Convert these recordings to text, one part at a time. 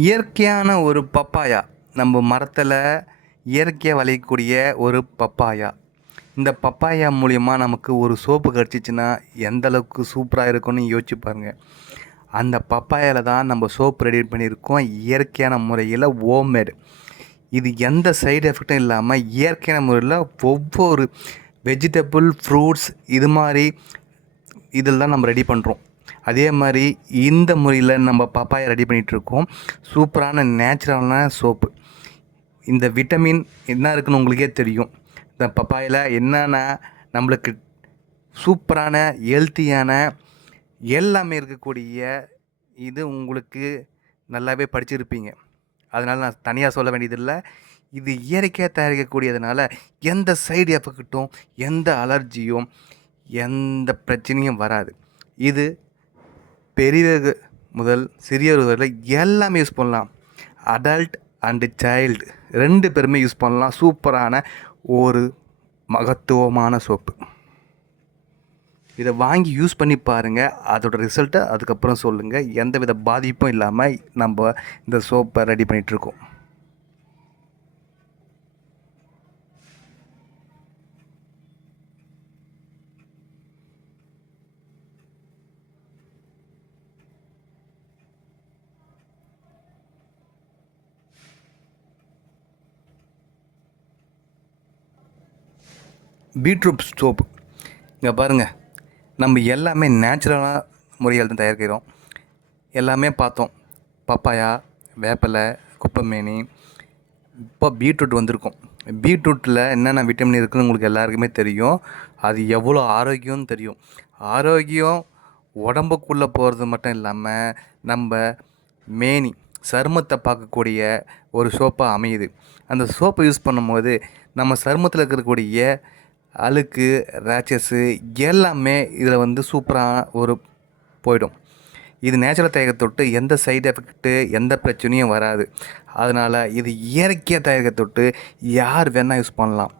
இயற்கையான ஒரு பப்பாயா. நம்ம மரத்தில் இயற்கையாக விளையக்கூடிய ஒரு பப்பாயா. இந்த பப்பாயா மூலிமா நமக்கு ஒரு சோப்பு கிடச்சிச்சின்னா எந்த அளவுக்கு சூப்பராக இருக்கும்னு யோசிச்சு பாருங்கள் அந்த பப்பாயாவில் தான் நம்ம சோப்பு ரெடி பண்ணியிருக்கோம். இயற்கையான முறையில் ஓமேடு இது எந்த சைடு எஃபெக்டும் இல்லாமல் இயற்கையான முறையில் ஒவ்வொரு வெஜிடபிள் ஃப்ரூட்ஸ் இது மாதிரி இதில் தான் நம்ம ரெடி பண்ணுறோம் அதே மாதிரி இந்த முறையில் நம்ம பப்பாயை ரெடி பண்ணிகிட்ருக்கோம் சூப்பரான நேச்சுரலான சோப்பு இந்த விட்டமின் என்ன இருக்குன்னு உங்களுக்கே தெரியும். இந்த பப்பாயில் என்னென்ன நம்மளுக்கு சூப்பரான ஹெல்த்தியான எல்லாமே இருக்கக்கூடிய இது உங்களுக்கு நல்லாவே படிச்சிருப்பீங்க. அதனால் நான் தனியாக சொல்ல வேண்டியதில்லை. இது இயற்கையாக தயாரிக்கக்கூடியதுனால எந்த சைடு எஃபெக்ட்டும் எந்த அலர்ஜியும் எந்த பிரச்சனையும் வராது. இது பெரியவர்கள் முதல் சிறியவர் வரை எல்லாமே யூஸ் பண்ணலாம். அடல்ட் அண்டு சைல்டு ரெண்டு பேருமே யூஸ் பண்ணலாம். சூப்பரான ஒரு மகத்துவமான சோப்பு இதை வாங்கி யூஸ் பண்ணி பாருங்கள் அதோட ரிசல்ட்டை அதுக்கப்புறம் சொல்லுங்கள் எந்த வித பாதிப்பும் இல்லாமல் நம்ம இந்த சோப்பை ரெடி பண்ணிகிட்ருக்கோம் பீட்ரூட் சோப்பு இங்கே பாருங்கள் நம்ம எல்லாமே நேச்சுரலான முறையில் தான் தயாரிக்கிறோம். எல்லாமே பார்த்தோம். பப்பாயா வேப்பிலை குப்பைமேனி இப்போ பீட்ரூட் வந்திருக்கும். பீட்ரூட்டில் என்னென்ன விட்டமின் இருக்குதுன்னு உங்களுக்கு எல்லாருக்குமே தெரியும். அது எவ்வளோ ஆரோக்கியம்னு தெரியும். ஆரோக்கியம் உடம்புக்குள்ளே போகிறது மட்டும் இல்லாமல் நம்ம மேனி சருமத்தை பார்க்கக்கூடிய ஒரு சோப்பாக அமையுது. அந்த சோப்பை யூஸ் பண்ணும்போது நம்ம சருமத்தில் இருக்கக்கூடிய அழுக்கு ரேச்சஸ்ஸு எல்லாமே இதில் வந்து சூப்பராக ஒரு போயிடும். இது நேச்சுரல் தயாரிக்க தொட்டு எந்த சைடு எஃபெக்ட்டு எந்த பிரச்சனையும் வராது. அதனால் இது இயற்கையாக தயாரிக்க தொட்டு யார் வேணால் யூஸ் பண்ணலாம்.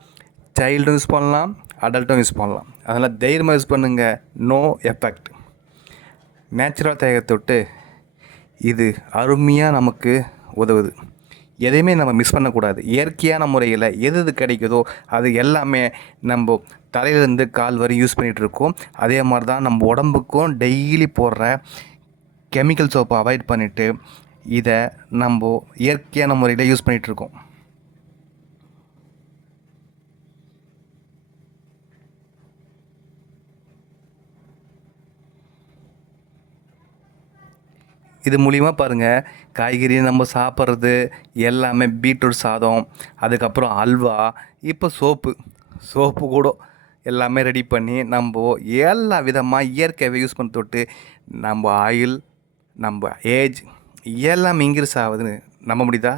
சைல்டும் யூஸ் பண்ணலாம் அடல்ட்டும் யூஸ் பண்ணலாம். அதனால் தைரியமாக யூஸ் பண்ணுங்கள் நோ எஃபெக்ட் நேச்சுரல் தயாரிக்க தொட்டு இது அருமையாக நமக்கு உதவுது. எதையுமே நம்ம மிஸ் பண்ணக்கூடாது. இயற்கையான முறையில் எது எது கிடைக்குதோ அது எல்லாமே நம்ம தலையிலேருந்து கால் வரை யூஸ் பண்ணிகிட்டு இருக்கோம். அதே மாதிரி தான் நம்ம உடம்புக்கும் டெய்லி போடுற கெமிக்கல் சோப்பை அவாய்ட் பண்ணிவிட்டு இதை நம்ம இயற்கையான முறையில் யூஸ் பண்ணிகிட்ருக்கோம் இது மூலிமா பாருங்கள் காய்கறி நம்ம சாப்பிட்றது எல்லாமே பீட்ரூட் சாதம் அதுக்கப்புறம் அல்வா இப்போ சோப்பு சோப்பு கூட எல்லாமே ரெடி பண்ணி நம்ம எல்லா விதமாக இயற்கையாகவே யூஸ் பண்ண தொட்டு நம்ம ஆயில் நம்ம ஏஜ் எல்லாம் இன்க்ரீஸ் ஆகுதுன்னு நம்ப முடியுதா?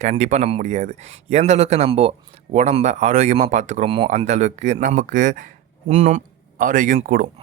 கண்டிப்பாக நம்ப முடியாது. எந்த அளவுக்கு நம்ம உடம்ப ஆரோக்கியமாக பார்த்துக்குறோமோ அந்த அளவுக்கு நமக்கு இன்னும் ஆரோக்கியம் கூடும்.